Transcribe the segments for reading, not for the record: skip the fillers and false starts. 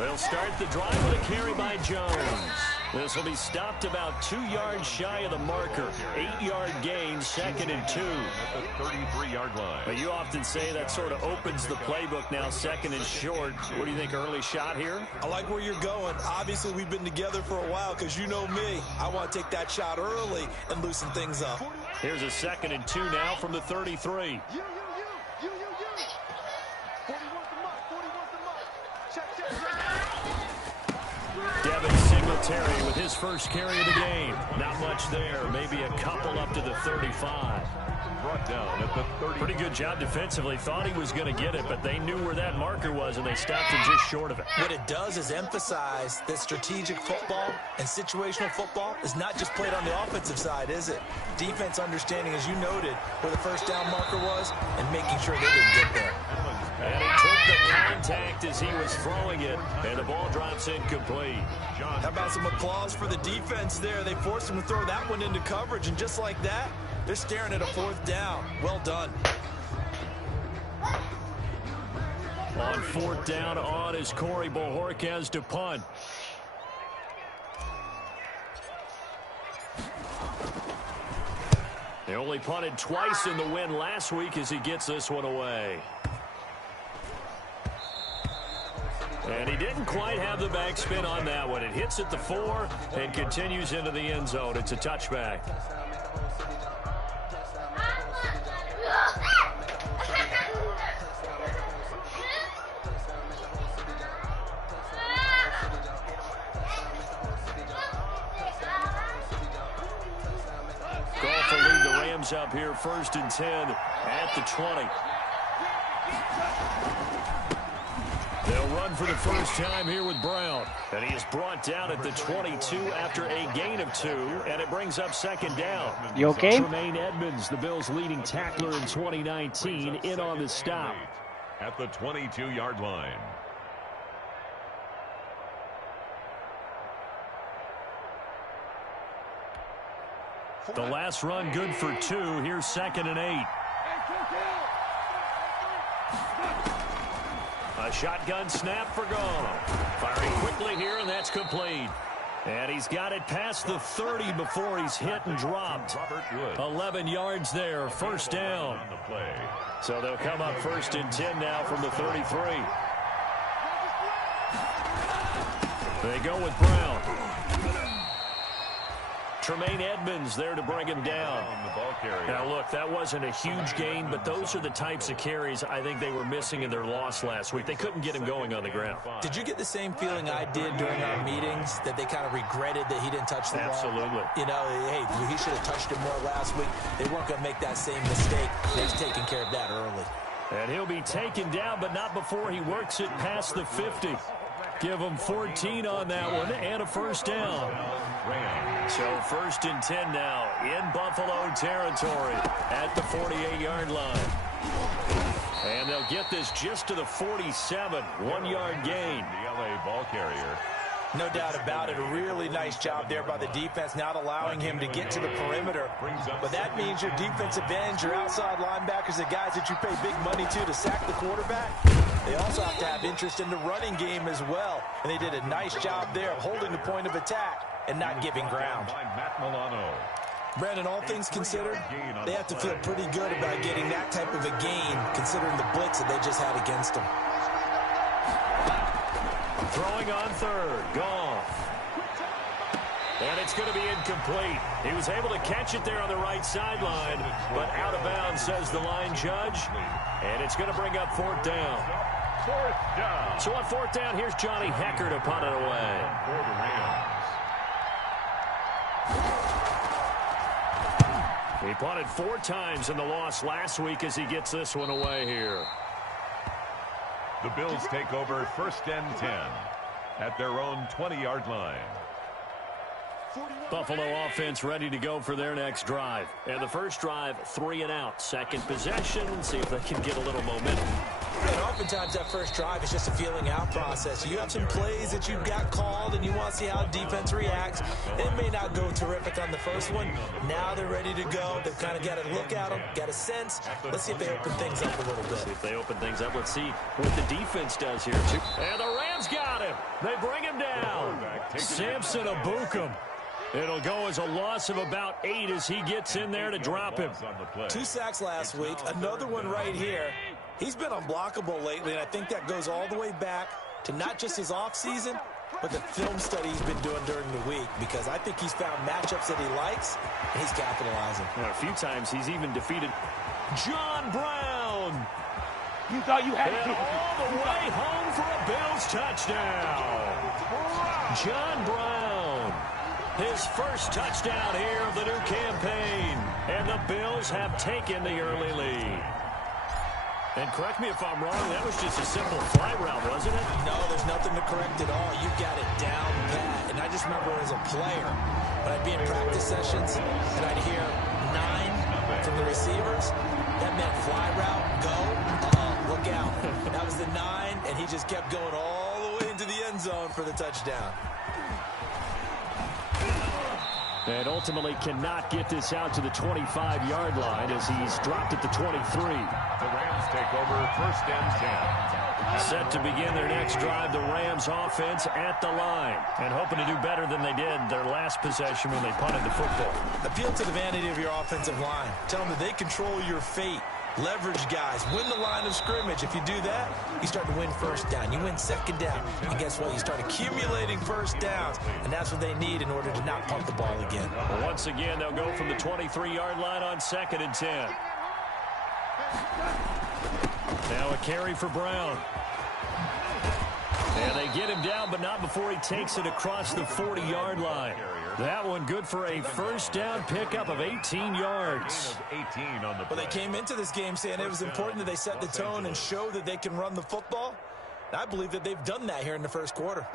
They'll start the drive with a carry by Jones. This will be stopped about 2 yards shy of the marker. 8-yard gain, 2nd and 2. At the 33-yard line. But you often say that sort of opens the playbook now, 2nd and short. What do you think, early shot here? I like where you're going. Obviously, we've been together for a while because you know me. I want to take that shot early and loosen things up. Here's a 2nd and 2 now from the 33. Terry with his first carry of the game. Not much there. Maybe a couple up to the 35. Brought down at the 30. Pretty good job defensively. Thought he was going to get it, but they knew where that marker was, and they stopped him just short of it. What it does is emphasize that strategic football and situational football is not just played on the offensive side, is it? Defense understanding, as you noted, where the first down marker was and making sure they didn't get there. And he took the contact as he was throwing it, and the ball drops incomplete. How about some applause for the defense there? They forced him to throw that one into coverage, and just like that, they're staring at a 4th down. Well done. On 4th down, on is Corey Bojorquez to punt. They only punted twice in the win last week as he gets this one away. And he didn't quite have the backspin on that one. It hits at the 4 and continues into the end zone. It's a touchback. Goff will lead the Rams up here 1st and 10 at the 20. They'll run for the first time here with Brown. And he is brought down at the 22 after a gain of 2. And it brings up 2nd down. You okay? Tremaine Edmonds, the Bills' leading tackler in 2019, in on the stop. At the 22-yard line. The last run good for 2. Here's 2nd and 8. A shotgun snap for Goff. Firing quickly here, and that's complete. And he's got it past the 30 before he's hit and dropped. 11 yards there, 1st down. So they'll come up 1st and 10 now from the 33. They go with Brown. Tremaine Edmonds there to bring him down. Now, look, that wasn't a huge gain, but those are the types of carries I think they were missing in their loss last week. They couldn't get him going on the ground. Did you get the same feeling I did during our meetings, that they kind of regretted that he didn't touch the ball? Absolutely. You know, hey, he should have touched it more last week. They weren't going to make that same mistake. They've taken care of that early. And he'll be taken down, but not before he works it past the 50. Give him 14 on that one and a 1st down. So 1st and 10 now in Buffalo territory at the 48-yard line. And they'll get this just to the 47, 1-yard gain. The LA ball carrier. No doubt about it. A really nice job there by the defense, not allowing him to get to the perimeter. But that means your defensive ends, your outside linebackers, the guys that you pay big money to sack the quarterback, they also have to have interest in the running game as well. And they did a nice job there of holding the point of attack and not giving ground. By Matt Milano. Brandon, all things considered, they have to feel pretty good about getting that type of a gain, considering the blitz that they just had against them. Throwing on 3rd, Goff. And it's going to be incomplete. He was able to catch it there on the right sideline, but out of bounds, says the line judge. And it's going to bring up 4th down. 4th down. So on 4th down, here's Johnny Hecker to punt it away. For the Rams. He punted 4 times in the loss last week as he gets this one away here. The Bills take over 1st and 10 at their own 20-yard line. Buffalo offense ready to go for their next drive. And the first drive, 3 and out. Second possession, see if they can get a little momentum. And oftentimes that first drive is just a feeling out process. You have some plays that you've got called and you want to see how defense reacts. It may not go terrific on the first one. Now they're ready to go. They've kind of got a look at them, got a sense. Let's see if they open things up a little bit. See if they open things up. Let's see what the defense does here, too. And the Rams got him. They bring him down. Samson Abukum. It'll go as a loss of about 8 as he gets in there to drop him. 2 sacks last week. Another one right here. He's been unblockable lately, and I think that goes all the way back to not just his offseason, but the film study he's been doing during the week, because I think he's found matchups that he likes, and he's capitalizing. Well, a few times he's even defeated John Brown. You thought you had and it. all the way home for a Bills touchdown. John Brown, his first touchdown here of the new campaign. And the Bills have taken the early lead. And correct me if I'm wrong, that was just a simple fly route, wasn't it? No, there's nothing to correct at all. You got it down pat. And I just remember as a player, when I'd be in practice sessions and I'd hear 9 from the receivers, that meant fly route, go, look out. That was the 9, and he just kept going all the way into the end zone for the touchdown. And ultimately cannot get this out to the 25-yard line as he's dropped at the 23. The Rams take over first and 10. Set to begin their next drive, the Rams offense at the line. And hoping to do better than they did their last possession when they punted the football. Appeal to the vanity of your offensive line. Tell them that they control your fate. Leverage guys. Win the line of scrimmage. If you do that, you start to win first down. You win second down. And guess what? You start accumulating first downs. And that's what they need in order to not punt the ball again. Well, once again, they'll go from the 23-yard line on 2nd and 10. Now a carry for Brown. And they get him down, but not before he takes it across the 40-yard line. That one good for a first down pickup of 18 yards. Well, they came into this game saying it was important that they set the tone and show that they can run the football. And I believe that they've done that here in the first quarter.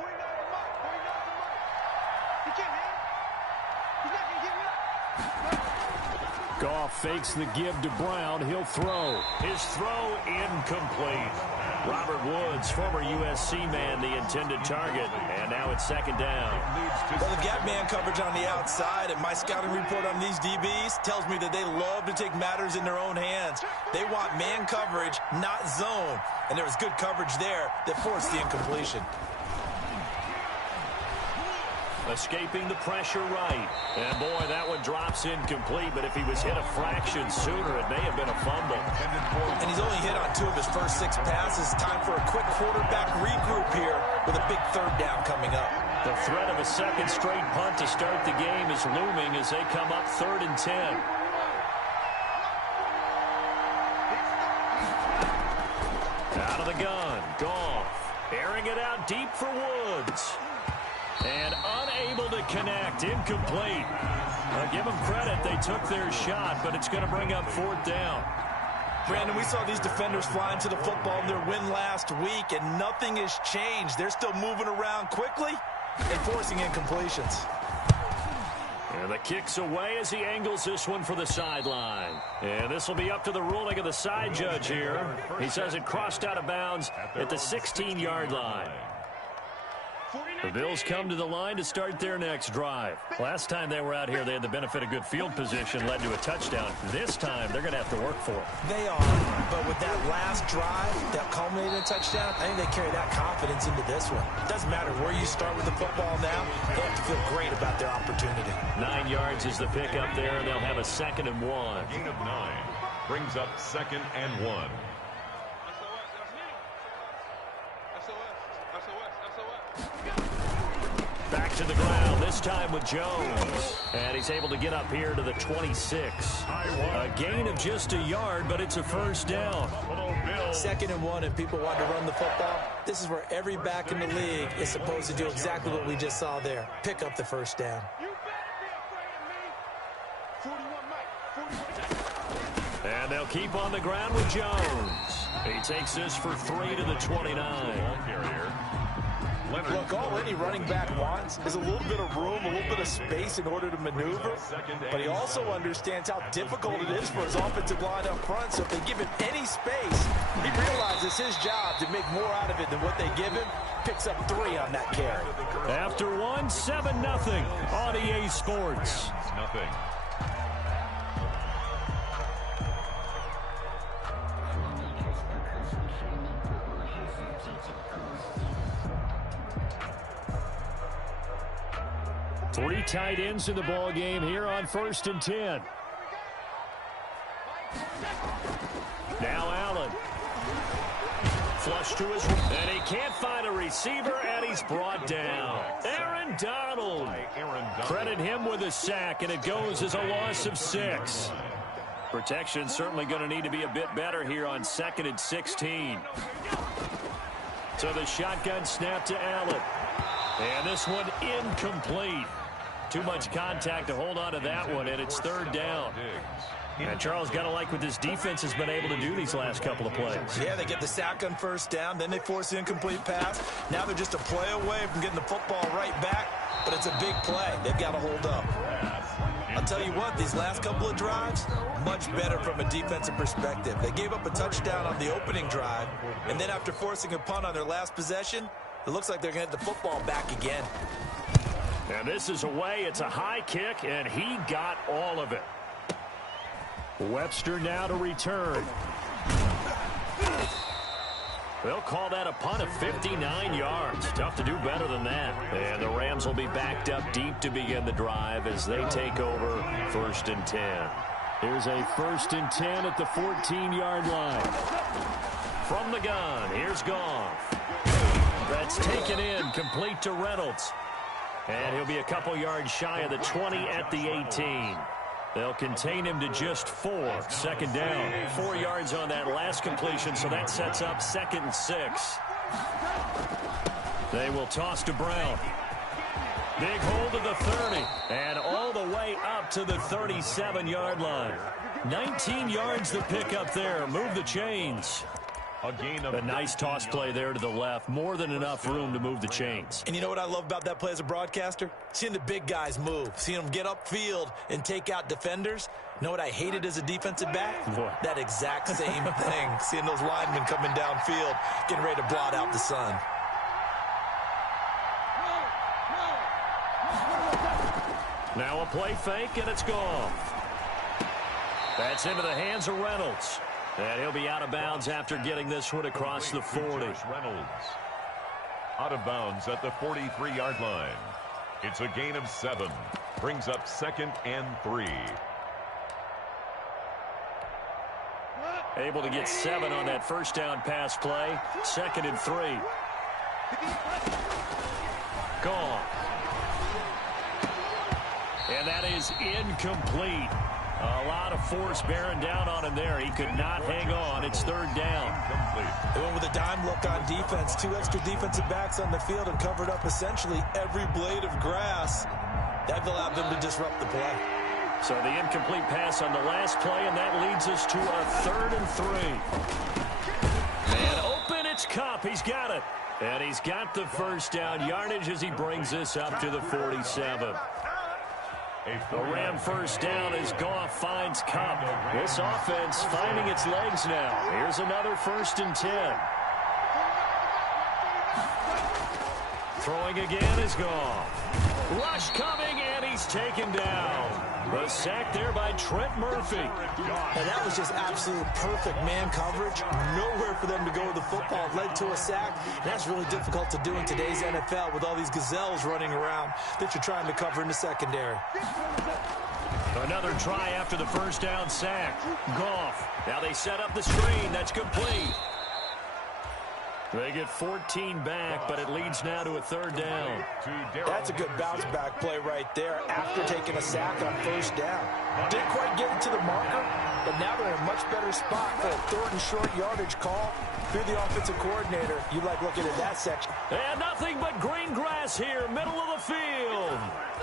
Goff fakes the give to Brown. He'll throw. His throw incomplete. Robert Woods, former USC man, the intended target. And now it's 2nd down. Well, they've got man coverage on the outside, and my scouting report on these DBs tells me that they love to take matters in their own hands. They want man coverage, not zone. And there was good coverage there that forced the incompletion. Escaping the pressure right. And, boy, that one drops incomplete. But if he was hit a fraction sooner, it may have been a fumble. And he's only hit on 2 of his first 6 passes. Time for a quick quarterback regroup here with a big 3rd down coming up. The threat of a second straight punt to start the game is looming as they come up 3rd and 10. Out of the gun. Goff airing it out deep for Woods. And unable to connect. Incomplete. Give them credit. They took their shot, but it's going to bring up 4th down. Brandon, we saw these defenders flying to the football in their win last week, and nothing has changed. They're still moving around quickly and forcing incompletions. And the kick's away as he angles this one for the sideline. And this will be up to the ruling of the side judge here. He says it crossed out of bounds at the 16-yard line. The Bills come to the line to start their next drive. Last time they were out here, they had the benefit of good field position, led to a touchdown. This time, they're going to have to work for it. They are, but with that last drive that culminated in a touchdown, I think they carry that confidence into this one. It doesn't matter where you start with the football now. They have to feel great about their opportunity. 9 yards is the pickup there, and they'll have a 2nd and 1. Gain of 9 brings up 2nd and 1. Back to the ground, this time with Jones. And he's able to get up here to the 26. A gain of just a yard, but it's a first down. 2nd and 1, and people want to run the football. This is where every back in the league is supposed to do exactly what we just saw there. Pick up the first down. And they'll keep on the ground with Jones. He takes this for 3 to the 29. Look, all any running back wants is a little bit of room, a little bit of space in order to maneuver. But he also understands how difficult it is for his offensive line up front. So if they give him any space, he realizes his job to make more out of it than what they give him. Picks up 3 on that carry. After 1, 7-0 on EA Sports. Nothing. Three tight ends in the ball game here on 1st and 10. Now Allen. Flush to his, and he can't find a receiver, and he's brought down. Aaron Donald. Credit him with a sack, and it goes as a loss of 6. Protection certainly going to need to be a bit better here on 2nd and 16. So the shotgun snap to Allen. And this one incomplete. Too much contact to hold on to that one, and it's 3rd down. And Charles, got to like what this defense has been able to do these last couple of plays. Yeah, they get the sack on 1st down, then they force the incomplete pass. Now they're just a play away from getting the football right back, but it's a big play. They've got to hold up. I'll tell you what, these last couple of drives, much better from a defensive perspective. They gave up a touchdown on the opening drive, and then after forcing a punt on their last possession, it looks like they're going to get the football back again. And this is away. It's a high kick, and he got all of it. Webster now to return. They'll call that a punt of 59 yards. Tough to do better than that. And the Rams will be backed up deep to begin the drive as they take over 1st and 10. Here's a 1st and 10 at the 14-yard line. From the gun, here's Goff. That's taken in, complete to Reynolds. And he'll be a couple yards shy of the 20 at the 18. They'll contain him to just 4. 2nd down. 4 yards on that last completion, so that sets up 2nd and 6. They will toss to Brown. Big hold of the 30. And all the way up to the 37-yard line. 19 yards to pick up there. Move the chains. A nice toss play there to the left. More than enough room to move the chains. And you know what I love about that play as a broadcaster? Seeing the big guys move. Seeing them get upfield and take out defenders. You know what I hated as a defensive back? What? That exact same thing. Seeing those linemen coming downfield, getting ready to blot out the sun. Now a play fake, and it's gone. That's into the hands of Reynolds. And he'll be out of bounds after getting this one across the 40. Reynolds out of bounds at the 43-yard line. It's a gain of 7. Brings up 2nd and 3. Able to get 7 on that 1st down pass play. 2nd and 3. Gone. And that is incomplete. A lot of force bearing down on him there. He could not hang on. It's 3rd down. They went with a dime look on defense. 2 extra defensive backs on the field and covered up essentially every blade of grass. That allowed them to disrupt the play. So the incomplete pass on the last play, and that leads us to a 3rd and 3. And open, it's Kupp. He's got it. And he's got the 1st down yardage as he brings this up to the 47. The Ram 1st down as Goff finds Kupp. This offense finding its legs now. Here's another 1st and 10. Throwing again is Goff. Rush coming, and he's taken down. The sack there by Trent Murphy. And that was just absolute perfect man coverage. Nowhere for them to go with the football. It led to a sack. That's really difficult to do in today's NFL with all these gazelles running around that you're trying to cover in the secondary. Another try after the 1st down sack. Goff. Now they set up the screen. That's complete. They get 14 back, but it leads now to a 3rd down. That's a good bounce back play right there after taking a sack on 1st down. Didn't quite get it to the marker, but now they're in a much better spot for a 3rd and short yardage call. If you're the offensive coordinator, you like looking at that section. And nothing but green grass here, middle of the field.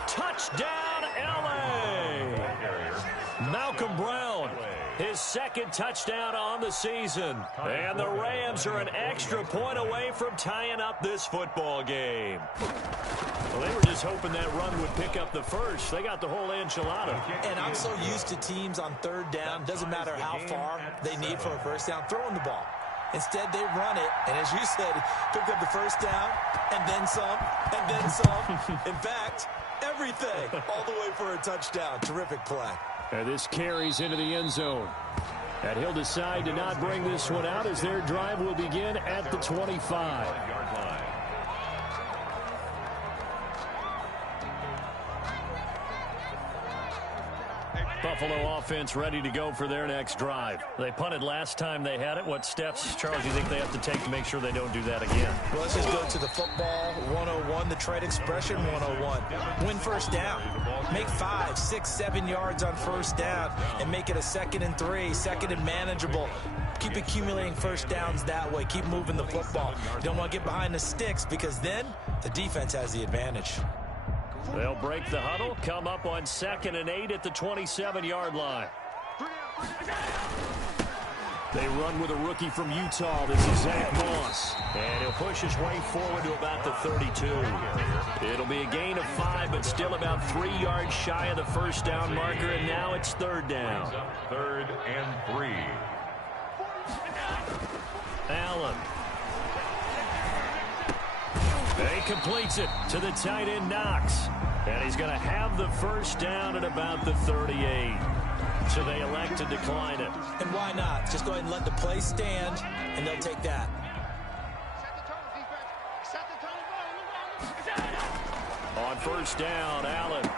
Touchdown, L.A. Malcolm Brown His second touchdown on the season. And the Rams are an extra point away from tying up this football game. Well, they were just hoping that run would pick up the first. They got the whole enchilada. And I'm so used to teams on third down, doesn't matter how far they need for a first down, throwing the ball. Instead, they run it, and as you said, pick up the first down, and then some, and then some. In fact, everything, all the way for a touchdown. Terrific play. And this carries into the end zone. And he'll decide to not bring this one out as their drive will begin at the 25-yard line. Buffalo offense ready to go for their next drive. They punted last time they had it. What steps, Charles, do you think they have to take to make sure they don't do that again? Well, let's just go to the football 101, the trade expression 101. Win first down. Make 5, 6, 7 yards on first down and make it a 2nd and 3, 2nd and manageable. Keep accumulating first downs that way. Keep moving the football. You don't want to get behind the sticks because then the defense has the advantage. They'll break the huddle, come up on 2nd and 8 at the 27-yard line. They run with a rookie from Utah. This is Zach Moss. And he'll push his way forward to about the 32. It'll be a gain of 5, but still about 3 yards shy of the first down marker, and now it's 3rd down. 3rd and 3. Allen. He completes it to the tight end, Knox. And he's going to have the first down at about the 38. So they elect to decline it. And why not? Just go ahead and let the play stand, and they'll take that. On first down, Allen.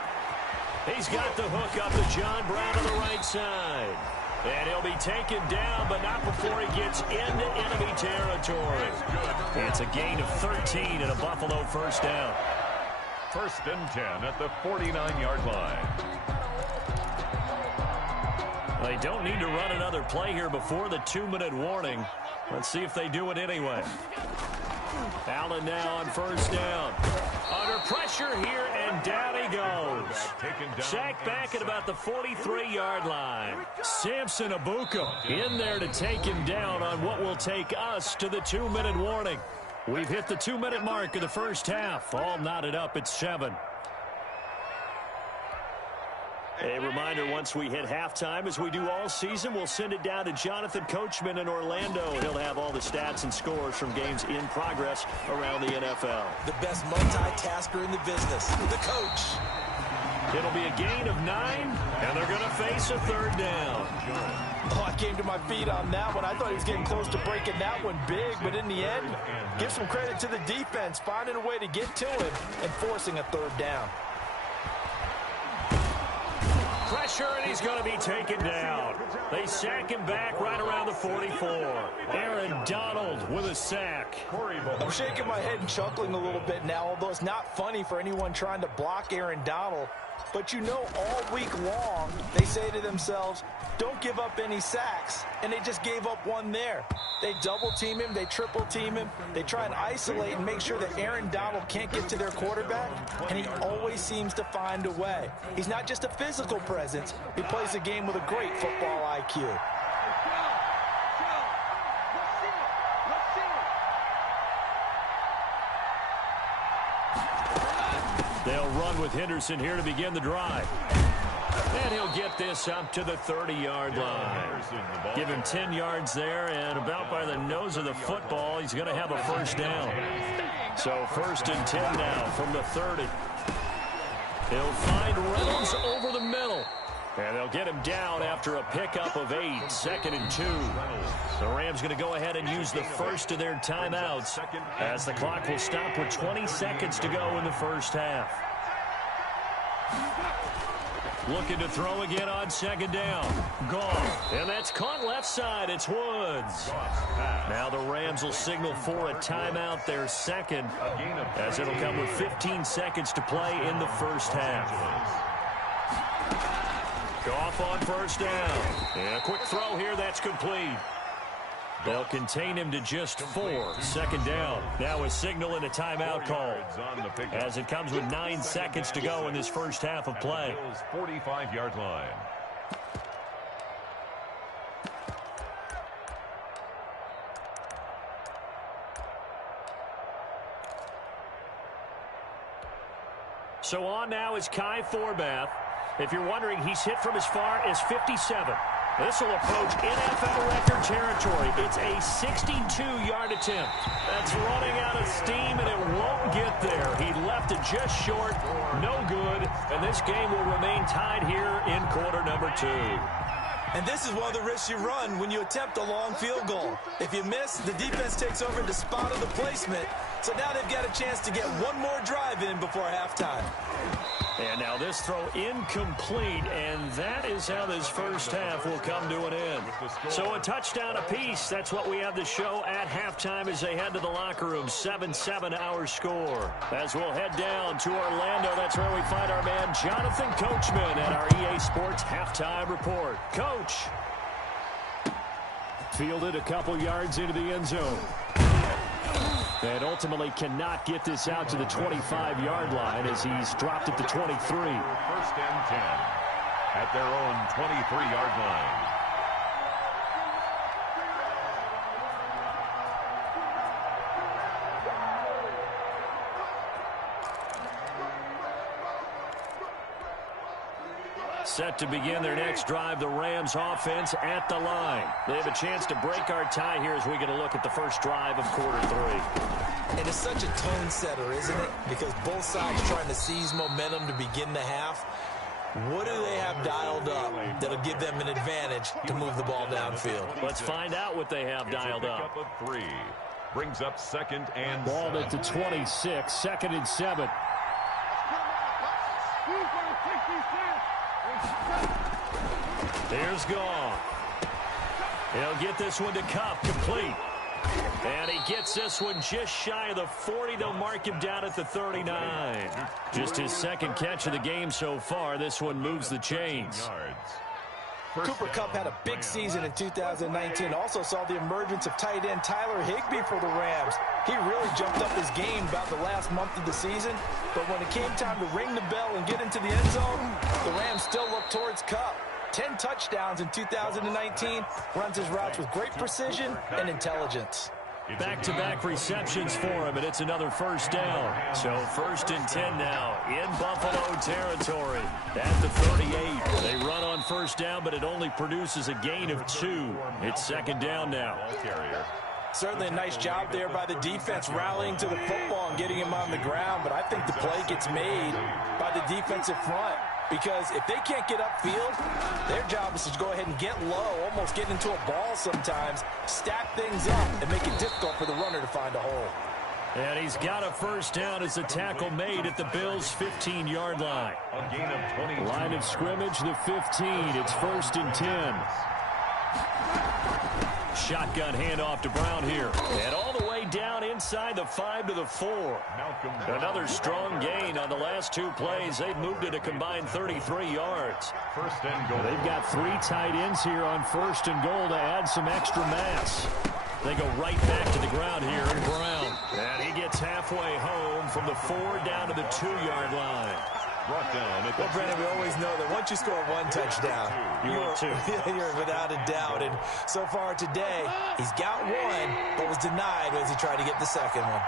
He's got the hook up to John Brown on the right side. And he'll be taken down, but not before he gets into enemy territory. It's a gain of 13 and a Buffalo first down. 1st and 10 at the 49-yard line. They don't need to run another play here before the 2-minute warning. Let's see if they do it anyway. Allen now on first down. Under pressure here, and down he goes. Sacked back at about the 43-yard line. Samson Abuka in there to take him down on what will take us to the 2-minute warning. We've hit the 2-minute mark of the first half. All knotted up at 7. A reminder, once we hit halftime, as we do all season, we'll send it down to Jonathan Coachman in Orlando. He'll have all the stats and scores from games in progress around the NFL. The best multitasker in the business, the coach. It'll be a gain of 9, and they're going to face a 3rd down. Oh, I came to my feet on that one. I thought he was getting close to breaking that one big, but in the end, give some credit to the defense, finding a way to get to him and forcing a 3rd down. Pressure, and he's going to be taken down. They sack him back right around the 44. Aaron Donald with a sack. I'm shaking my head and chuckling a little bit now, although it's not funny for anyone trying to block Aaron Donald. But you know, all week long, they say to themselves, don't give up any sacks. And they just gave up one there. They double team him. They triple team him. They try and isolate and make sure that Aaron Donald can't get to their quarterback. And he always seems to find a way. He's not just a physical presence. He plays the game with a great football IQ. They'll run with Henderson here to begin the drive. And he'll get this up to the 30-yard line. Give him 10 yards there, and about by the nose of the football, he's going to have a first down. So 1st and 10 now from the 30. He'll find Reynolds over the middle. And they'll get him down after a pickup of 8, 2nd and 2. The Rams going to go ahead and use the first of their timeouts as the clock will stop with 20 seconds to go in the first half. Looking to throw again on 2nd down. Gone. And that's caught left side. It's Woods. Now the Rams will signal for a timeout, their 2nd, as it'll come with 15 seconds to play in the first half. Goff on first down. And a quick throw here, that's complete. They'll contain him to just 4. 2nd down. Now a signal and a timeout call as it comes with 9 seconds to go in this first half of play. 45-yard line. So on now is Kai Forbath. If you're wondering, he's hit from as far as 57. This will approach NFL record territory. It's a 62-yard attempt. That's running out of steam, and it won't get there. He left it just short. No good. And this game will remain tied here in quarter number 2. And this is one of the risks you run when you attempt a long field goal. If you miss, the defense takes over the spot of the placement. So now they've got a chance to get one more drive in before halftime. And now this throw incomplete, and that is how this first half will come to an end. So a touchdown apiece. That's what we have to show at halftime as they head to the locker room. 7-7 our score. As we'll head down to Orlando, that's where we find our man Jonathan Coachman at our EA Sports Halftime Report. Coach. Fielded a couple yards into the end zone. And ultimately cannot get this out to the 25-yard line as he's dropped at the 23. First and 10 at their own 23-yard line. Set to begin their next drive, the Rams offense at the line. They have a chance to break our tie here as we get a look at the first drive of quarter 3. And it's such a tone setter, isn't it? Because both sides trying to seize momentum to begin the half. What do they have dialed up that'll give them an advantage to move the ball downfield? Let's find out what they have dialed up. Of 3 brings up second and ball 7. at the 26, second and 7. Here's Goff. He'll get this one to Kupp, complete. And he gets this one just shy of the 40. They'll mark him down at the 39. Just his second catch of the game so far. This one moves the chains. Cooper Kupp had a big season in 2019. Also saw the emergence of tight end Tyler Higbee for the Rams. He really jumped up his game about the last month of the season. But when it came time to ring the bell and get into the end zone, the Rams still looked towards Kupp. 10 touchdowns in 2019. Runs his routes with great precision and intelligence. Back-to-back receptions for him, and it's another first down. So first and 10 now in Buffalo territory at the 38. They run on first down, but it only produces a gain of 2. It's second down now. Certainly a nice job there by the defense rallying to the football and getting him on the ground, but I think the play gets made by the defensive front. Because if they can't get upfield, their job is to go ahead and get low, almost get into a ball sometimes, stack things up, and make it difficult for the runner to find a hole. And he's got a first down as the tackle made at the Bills' 15-yard line. A gain of 20. Line of scrimmage, the 15. It's first and 10. Shotgun handoff to Brown here. And all the way down inside the 5 to the 4. Another strong gain on the last 2 plays. They've moved it a combined 33 yards. First and goal. They've got 3 tight ends here on first and goal to add some extra mass. They go right back to the ground here in Brown. And he gets halfway home from the 4 down to the 2-yard line. Brought down at well, Brandon, we always know that once you score 1 touchdown, you're without a doubt. And so far today, he's got 1, but was denied as he tried to get the second one.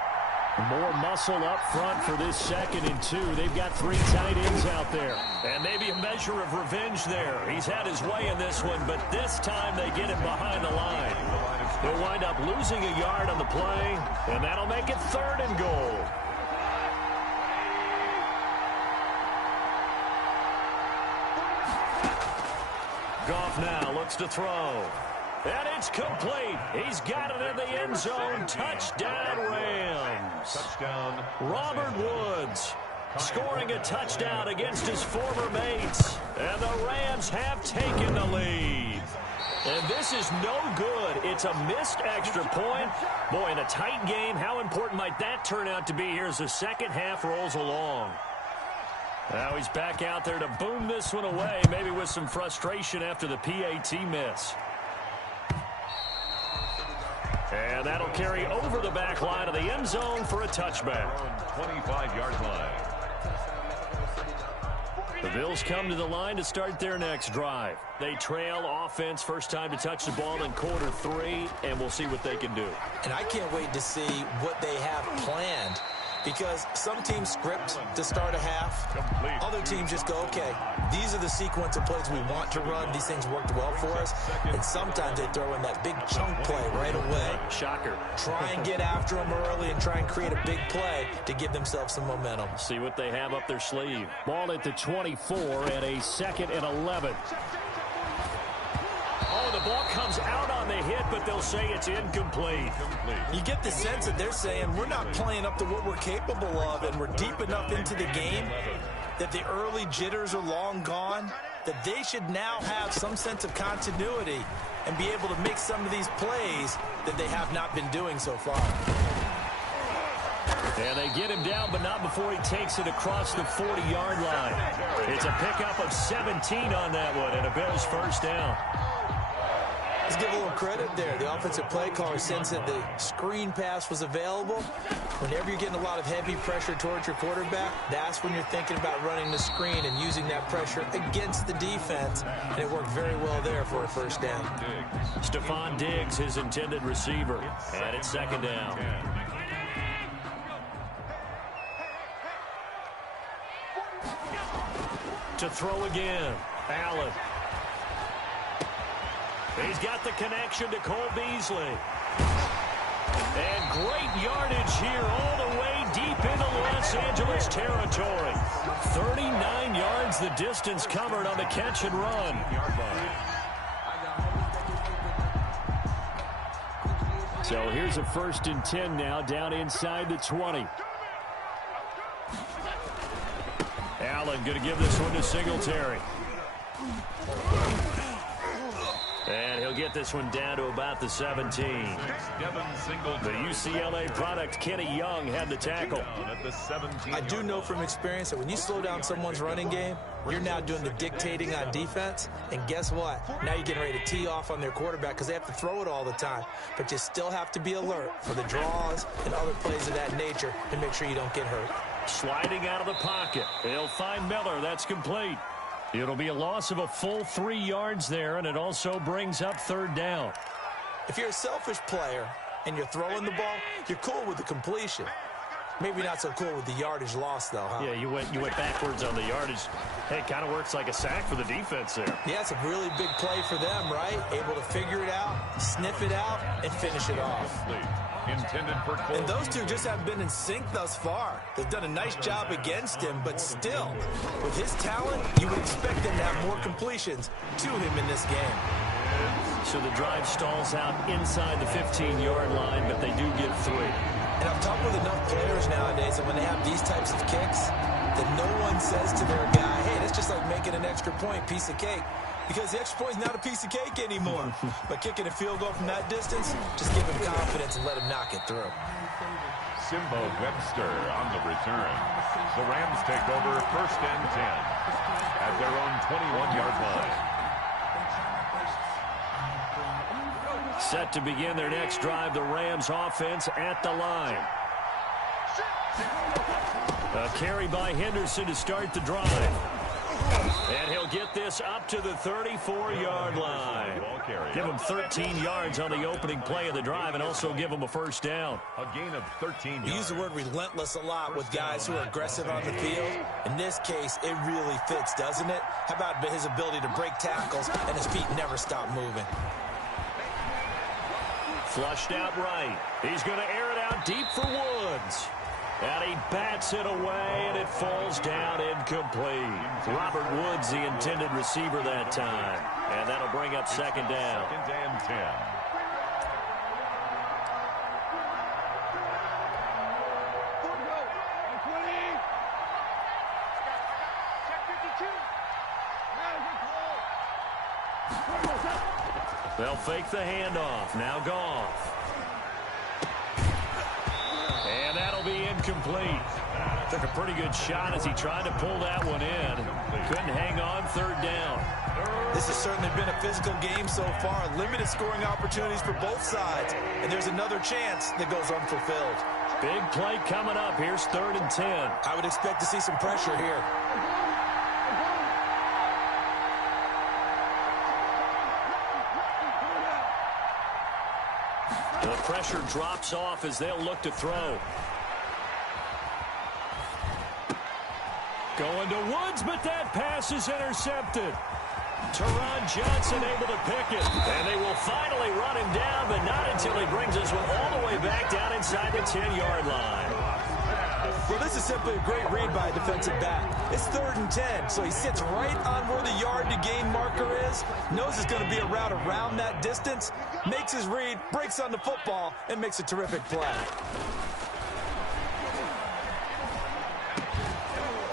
More muscle up front for this second and 2. They've got 3 tight ends out there. And maybe a measure of revenge there. He's had his way in this one, but this time they get him behind the line. They'll wind up losing a yard on the play, and that'll make it 3rd and goal. Goff now looks to throw. And it's complete. He's got it in the end zone. Touchdown, Rams. Touchdown. Robert Woods scoring a touchdown against his former mates. And the Rams have taken the lead. And this is no good. It's a missed extra point. Boy, in a tight game, how important might that turn out to be here as the second half rolls along? Now he's back out there to boom this one away, maybe with some frustration after the PAT miss. And that'll carry over the back line of the end zone for a touchback. 25-yard line. The Bills come to the line to start their next drive. They trail offense, first time to touch the ball in quarter 3, and we'll see what they can do. And I can't wait to see what they have planned. Because some teams script to start a half. Other teams just go, okay, these are the sequence of plays we want to run. These things worked well for us. And sometimes they throw in that big chunk play right away. Shocker. Try and get after them early and try and create a big play to give themselves some momentum. See what they have up their sleeve. Ball at the 24 and a 2nd and 11. Oh, the ball comes out on the hit, but they'll say it's incomplete. You get the sense that they're saying we're not playing up to what we're capable of, and we're deep enough into the game that the early jitters are long gone, that they should now have some sense of continuity and be able to make some of these plays that they have not been doing so far. And they get him down, but not before he takes it across the 40-yard line. It's a pickup of 17 on that one, and a Bills first down. Let's give a little credit there. The offensive play caller sensed that the screen pass was available. Whenever you're getting a lot of heavy pressure towards your quarterback, that's when you're thinking about running the screen and using that pressure against the defense. And it worked very well there for a first down. Stephon Diggs, his intended receiver. And it's 2nd down. To throw again. Allen. He's got the connection to Cole Beasley. And great yardage here all the way deep into Los Angeles territory. 39 yards the distance covered on the catch and run. So here's a 1st and 10 now down inside the 20. Allen going to give this one to Singletary. And he'll get this one down to about the 17. The UCLA product, Kenny Young, had the tackle. I do know from experience that when you slow down someone's running game, you're now doing the dictating on defense. And guess what? Now you're getting ready to tee off on their quarterback because they have to throw it all the time. But you still have to be alert for the draws and other plays of that nature and make sure you don't get hurt. Sliding out of the pocket. They'll find Miller. That's complete. It'll be a loss of a full 3 yards there, and it also brings up 3rd down. If you're a selfish player and you're throwing the ball, you're cool with the completion. Maybe not so cool with the yardage loss, though, huh? Yeah, you went backwards on the yardage. Hey, it kind of works like a sack for the defense there. Yeah, it's a really big play for them, right? Able to figure it out, sniff it out, and finish it off. Intended for Cole. And those two just haven't been in sync thus far. They've done a nice job against him, but still, with his talent, you would expect them to have more completions to him in this game. So the drive stalls out inside the 15-yard line, but they do get 3. And I've talked with enough players nowadays that when they have these types of kicks, that no one says to their guy, hey, that's just like making an extra point, piece of cake. Because the extra point is not a piece of cake anymore. But kicking a field goal from that distance, just give him confidence and let him knock it through. Simba Webster on the return. The Rams take over 1st and 10 at their own 21-yard line. Set to begin their next drive, the Rams offense at the line. A carry by Henderson to start the drive. And he'll get this up to the 34-yard line. Give him 13 yards on the opening play of the drive and also give him a first down. A gain of 13 yards. We use the word relentless a lot with guys who are aggressive on the field. In this case, it really fits, doesn't it? How about his ability to break tackles and his feet never stop moving? Flushed out right. He's going to air it out deep for Woods. And he bats it away, and it falls down incomplete. Robert Woods, the intended receiver that time. And that'll bring up 2nd down. 2nd and 10. They'll fake the handoff. Now Goff. And that'll be incomplete. Took a pretty good shot as he tried to pull that one in. Couldn't hang on. 3rd down. This has certainly been a physical game so far. Limited scoring opportunities for both sides. And there's another chance that goes unfulfilled. Big play coming up. Here's 3rd and 10. I would expect to see some pressure here. The pressure drops off as they'll look to throw. Going to Woods, but that pass is intercepted. Teron Johnson able to pick it. And they will finally run him down, but not until he brings us all the way back down inside the 10-yard line. Well, this is simply a great read by a defensive back. It's 3rd and 10, so he sits right on where the yard-to-gain marker is, knows it's going to be a route around that distance, makes his read, breaks on the football, and makes a terrific play.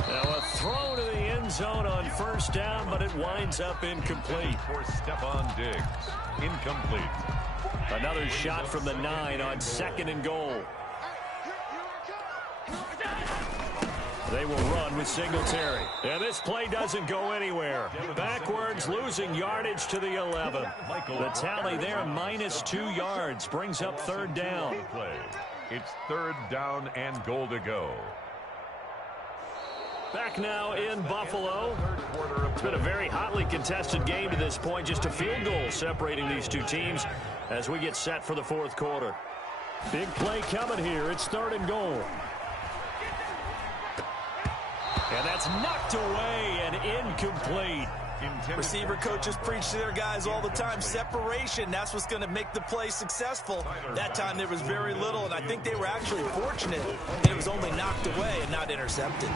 Now a throw to the end zone on 1st down, but it winds up incomplete. For Stephon Diggs, incomplete. Another shot from the 9 on 2nd and goal. They will run with Singletary. And this play doesn't go anywhere. Backwards, losing yardage to the 11. The tally there, -2 yards, brings up 3rd down. It's 3rd down and goal to go. Back now in Buffalo. It's been a very hotly contested game to this point. Just a field goal separating these two teams as we get set for the 4th quarter. Big play coming here. It's 3rd and goal. And that's knocked away and incomplete. Receiver coaches preach to their guys all the time. Separation, that's what's going to make the play successful. That time there was very little, and I think they were actually fortunate that it was only knocked away and not intercepted.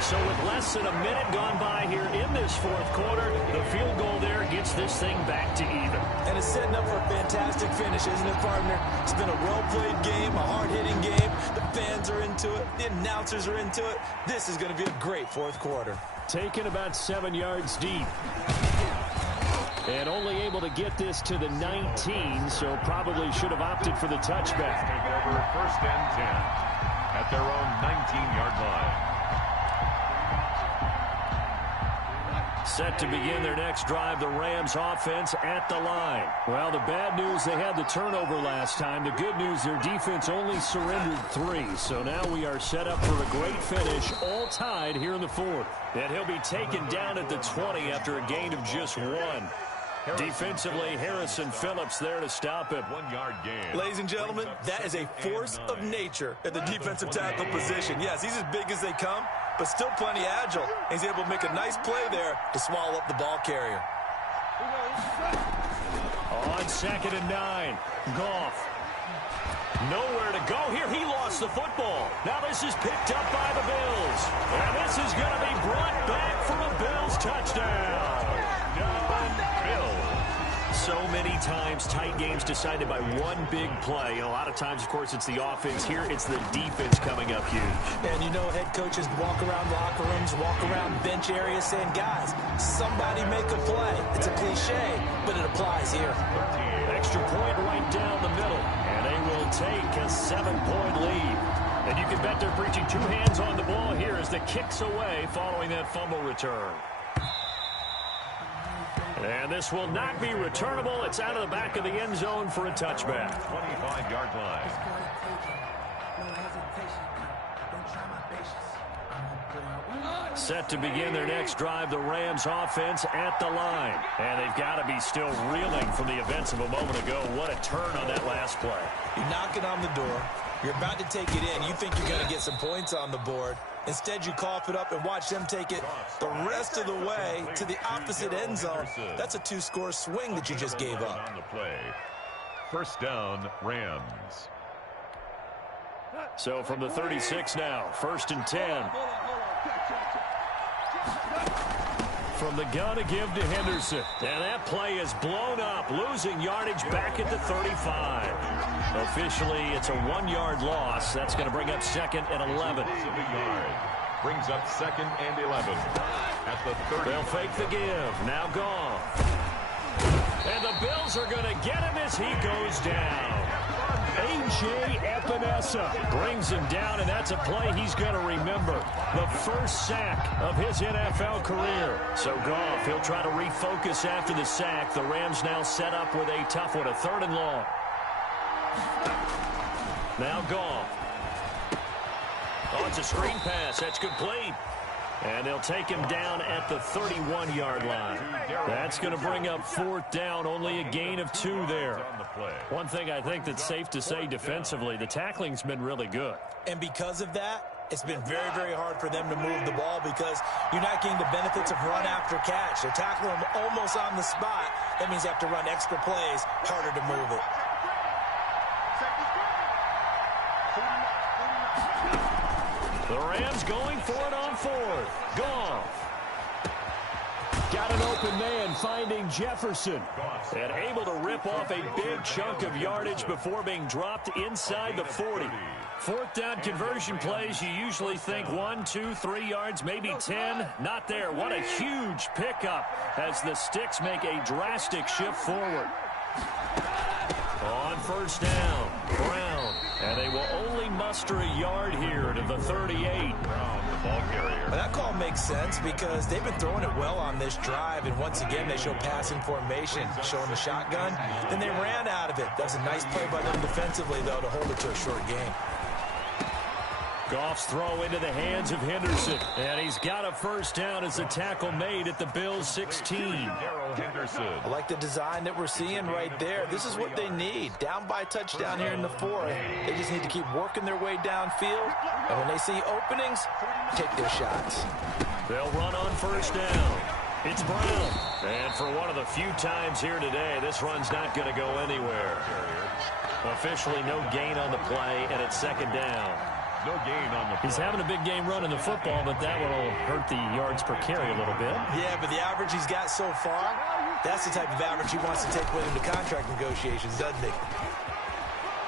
So with less than a minute gone by here in this 4th quarter, the field goal there gets this thing back to even. And it's setting up for a fantastic finish, isn't it, partner? It's been a well-played game, a hard-hitting game. The fans are into it. The announcers are into it. This is going to be a great 4th quarter. Taken about 7 yards deep. And only able to get this to the 19, so probably should have opted for the touchback. Take over 1st and 10 at their own 19-yard line. Set to begin their next drive, the Rams offense at the line. Well, the bad news, they had the turnover last time. The good news, their defense only surrendered 3. So now we are set up for a great finish, all tied here in the 4th. And he'll be taken down at the 20 after a gain of just 1. Defensively, Harrison Phillips there to stop it. 1-yard gain. Ladies and gentlemen, that is a force of nature at the defensive tackle position. Yes, he's as big as they come, but still plenty agile. He's able to make a nice play there to swallow up the ball carrier. On 2nd and 9, Goff. Nowhere to go here. He lost the football. Now this is picked up by the Bills. And this is going to be brought back for a Bills touchdown. So many times tight games decided by one big play. A lot of times, of course, it's the offense. Here, it's the defense coming up huge. And you know, head coaches walk around locker rooms, walk around bench areas saying, guys, somebody make a play. It's a cliche, but it applies here. Extra point right down the middle. And they will take a 7-point lead. And you can bet they're preaching 2 hands on the ball here as the kick's away following that fumble return. And this will not be returnable. It's out of the back of the end zone for a touchback. 25-yard line. Set to begin their next drive, the Rams offense at the line. And they've got to be still reeling from the events of a moment ago. What a turn on that last play. You're knocking on the door. You're about to take it in. You think you're going to get some points on the board. Instead, you cough it up and watch them take it the rest of the way to the opposite end zone. That's a 2-score swing that you just gave up. On the play. 1st down, Rams. So from the 36 now, 1st and 10. From the gun to give to Henderson. And that play is blown up, losing yardage back at the 35. Officially, it's a 1-yard loss. That's going to bring up 2nd and 11. Brings up 2nd and 11 at the 30. They'll fake the give. Now gone. And the Bills are going to get him as he goes down. A.J. Epinesa brings him down, and that's a play he's going to remember. The first sack of his NFL career. So Goff, he'll try to refocus after the sack. The Rams now set up with a tough one, a 3rd and long. Now Goff. Oh, it's a screen pass. That's complete. And they'll take him down at the 31-yard line. That's going to bring up 4th down, only a gain of 2 there. One thing I think that's safe to say defensively, the tackling's been really good. And because of that, It's been very, very hard for them to move the ball because you're not getting the benefits of run after catch. They're tackling them almost on the spot. That means you have to run extra plays, harder to move it. The Rams going for it on fourth. Goff. Got an open man finding Jefferson. And able to rip off a big chunk of yardage before being dropped inside the 40. Fourth down conversion plays, you usually think 1, 2, 3 yards, maybe 10. Not there. What a huge pickup as the Sticks make a drastic shift forward. On first down, Brown. And they will only muster a yard here to the 38. Brown, the ball carrier. Well, that call makes sense because they've been throwing it well on this drive, and once again they show passing formation, showing the shotgun. Then they ran out of it. That was a nice play by them defensively, though, to hold it to a short game. Goff's throw into the hands of Henderson. And he's got a first down as a tackle made at the Bills' 16. I like the design that we're seeing right there. This is what they need. Down by touchdown here in the fourth. They just need to keep working their way downfield. And when they see openings, take their shots. They'll run on first down. It's Brown. And for one of the few times here today, this run's not going to go anywhere. Officially no gain on the play, and it's second down. No gain on the play. He's having a big game running the football, but that will hurt the yards per carry a little bit. Yeah, but the average he's got so far, that's the type of average he wants to take with him to contract negotiations, doesn't he?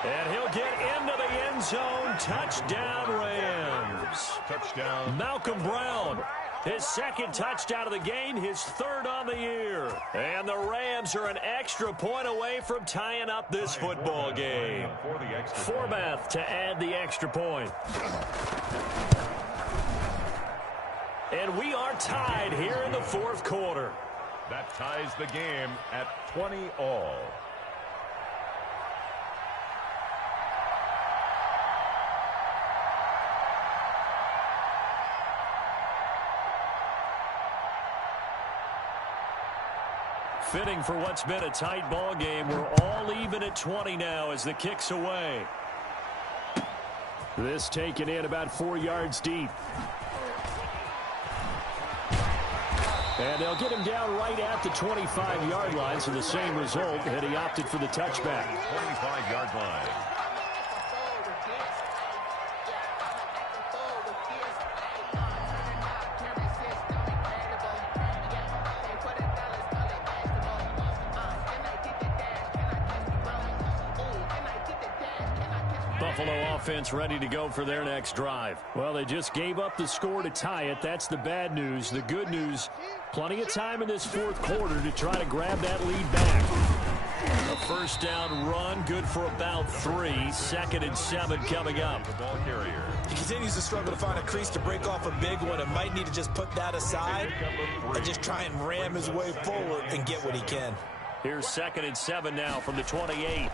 And he'll get into the end zone. Touchdown, Rams. Touchdown. Malcolm Brown. His second touchdown of the game, his third on the year. And the Rams are an extra point away from tying up this football game. Forbath to add the extra point. And we are tied here in the fourth quarter. That ties the game at 20 all. Fitting for what's been a tight ball game. We're all even at 20 now as the kick's away. This taken in about 4 yards deep. And they'll get him down right at the 25-yard line, so the same result, and he opted for the touchback. 25-yard line. Buffalo offense ready to go for their next drive. Well, they just gave up the score to tie it. That's the bad news. The good news, plenty of time in this fourth quarter to try to grab that lead back. A first down run, good for about 3. 2nd and 7 coming up. The ball carrier. He continues to struggle to find a crease to break off a big one and might need to just put that aside and just try and ram his way forward and get what he can. Here's 2nd and 7 now from the 28.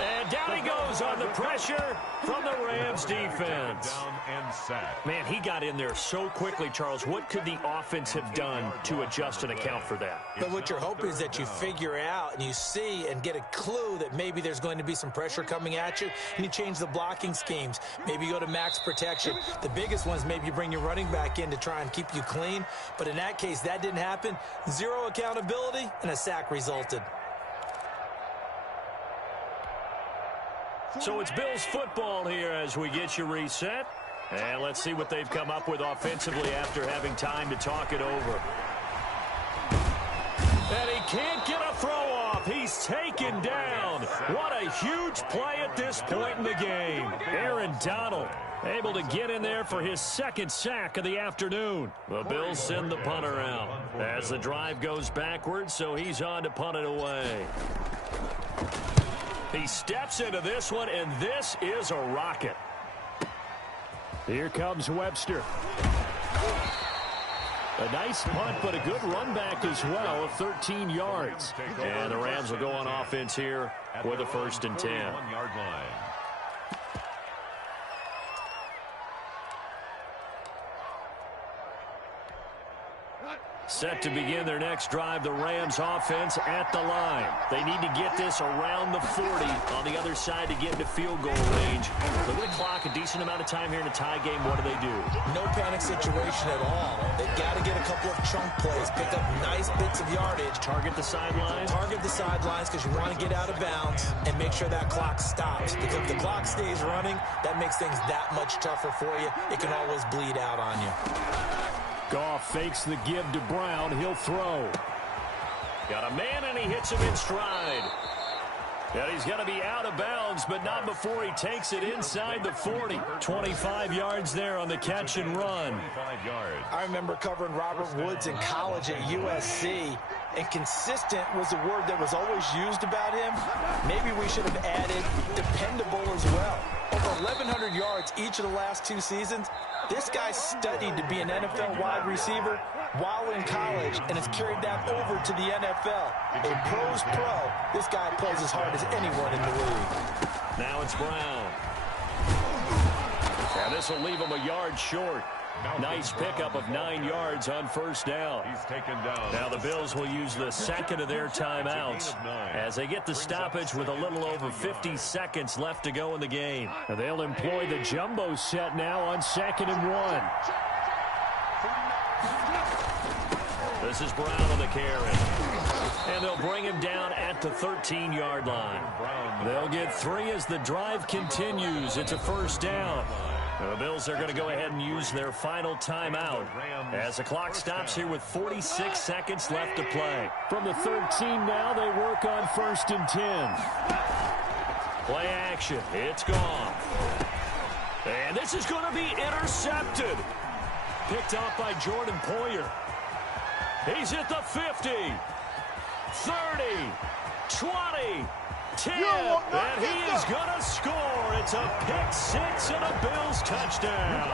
And down he goes on the pressure from the Rams defense. Down and sack. Man, he got in there so quickly, Charles. What could the offense have done to adjust and account for that? But what you're hoping is that you figure out and you see and get a clue that maybe there's going to be some pressure coming at you, and you change the blocking schemes. Maybe you go to max protection. The biggest one is maybe you bring your running back in to try and keep you clean. But in that case, that didn't happen. 0 accountability, and a sack resulted. So it's Bills football here as we get you reset. And let's see what they've come up with offensively after having time to talk it over. And he can't get a throw off. He's taken down. What a huge play at this point in the game. Aaron Donald able to get in there for his 2nd sack of the afternoon. The Bills send the punter out as the drive goes backwards, so he's on to punt it away. He steps into this one, and this is a rocket. Here comes Webster. A nice punt, but a good run back as well of 13 yards. And the Rams will go on offense here with a 1st and 10. 1-yard line. Set to begin their next drive, the Rams offense at the line. They need to get this around the 40 on the other side to get into field goal range. Look at the clock, a decent amount of time here in a tie game. What do they do? No panic situation at all. They've got to get a couple of chunk plays, pick up nice bits of yardage. Target the sidelines? Target the sidelines because you want to get out of bounds and make sure that clock stops. Because if the clock stays running, that makes things that much tougher for you. It can always bleed out on you. Goff fakes the give to Brown. He'll throw. Got a man, and he hits him in stride. And he's going to be out of bounds, but not before he takes it inside the 40. 25 yards there on the catch and run. I remember covering Robert Woods in college at USC, and consistent was the word that was always used about him. Maybe we should have added dependable as well. Over 1,100 yards each of the last 2 seasons. This guy studied to be an NFL wide receiver while in college and has carried that over to the NFL. A pro's pro. This guy plays as hard as anyone in the league. Now it's Brown. And this will leave him a yard short. Nice pickup of 9 yards on first down. He's taken down. Now the Bills will use the second of their timeouts as they get the stoppage with a little over 50 seconds left to go in the game. And they'll employ the jumbo set now on 2nd and 1. This is Brown on the carry. And they'll bring him down at the 13-yard line. They'll get 3 as the drive continues. It's a first down. The Bills are going to go ahead and use their final timeout as the clock stops here with 46 seconds left to play. From the 13 now, they work on 1st and 10. Play action. It's gone. And this is going to be intercepted. Picked off by Jordan Poyer. He's at the 50, 30, 20, 10, and he is going to score. It's a pick 6 and a Bills touchdown.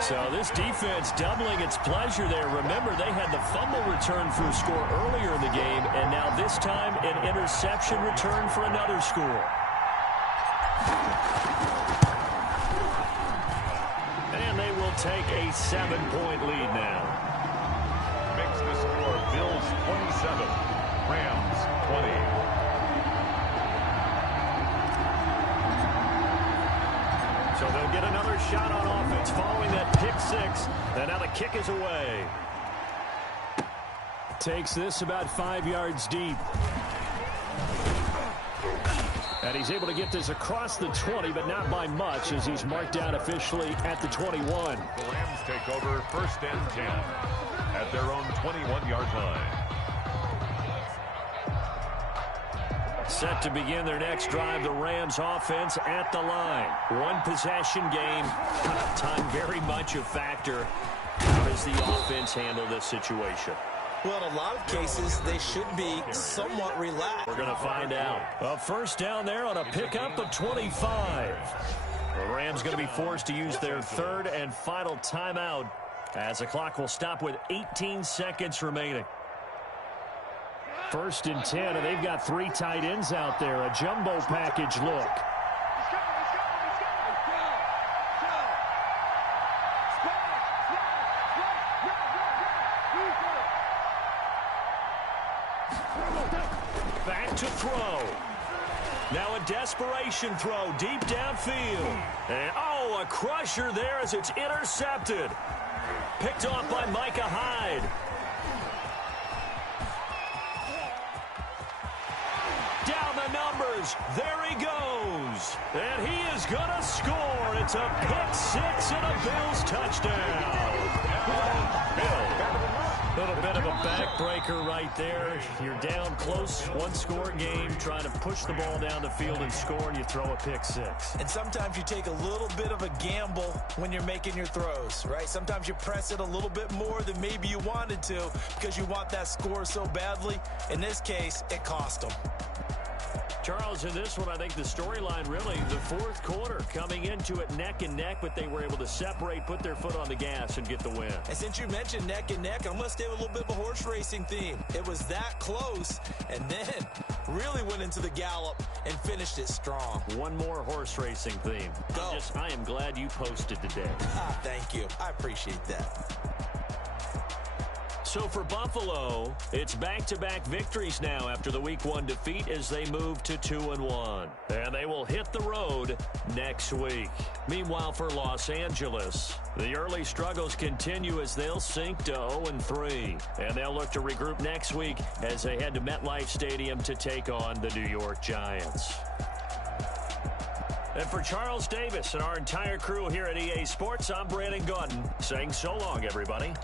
So this defense doubling its pleasure there. Remember, they had the fumble return for a score earlier in the game, and now this time an interception return for another score. And they will take a 7-point lead now. Makes the score Bills 27, Rams 20. So they'll get another shot on offense following that pick 6. And now the kick is away. Takes this about 5 yards deep. And he's able to get this across the 20, but not by much as he's marked down officially at the 21. The Rams take over 1st and 10 at their own 21-yard line. Set to begin their next drive, the Rams offense at the line. One possession game. Time very much a factor. How does the offense handle this situation? Well, in a lot of cases, they should be somewhat relaxed. We're going to find out. A first down there on a pickup of 25. The Rams going to be forced to use their 3rd and final timeout as the clock will stop with 18 seconds remaining. 1st and 10, and they've got 3 tight ends out there. A jumbo package look. Back to throw. Now a desperation throw deep downfield. And, oh, a crusher there as it's intercepted. Picked off by Micah Hyde. Down the numbers. There he goes. And he is going to score. It's a pick 6 and a Bills touchdown. A little bit of a backbreaker right there. You're down close, 1-score game, trying to push the ball down the field and score, and you throw a pick 6. And sometimes you take a little bit of a gamble when you're making your throws, right? Sometimes you press it a little bit more than maybe you wanted to because you want that score so badly. In this case, it cost them. Charles, in this one, I think the storyline really, the 4th quarter, coming into it neck and neck, but they were able to separate, put their foot on the gas, and get the win. And since you mentioned neck and neck, I'm going to stay with a little bit of a horse racing theme. It was that close, and then really went into the gallop and finished it strong. One more horse racing theme. Go. I am glad you posted today. Thank you. I appreciate that. So for Buffalo, it's back-to-back victories now after the Week 1 defeat as they move to 2-1. And they will hit the road next week. Meanwhile, for Los Angeles, the early struggles continue as they'll sink to 0-3. And they'll look to regroup next week as they head to MetLife Stadium to take on the New York Giants. And for Charles Davis and our entire crew here at EA Sports, I'm Brandon Gaudin saying so long, everybody.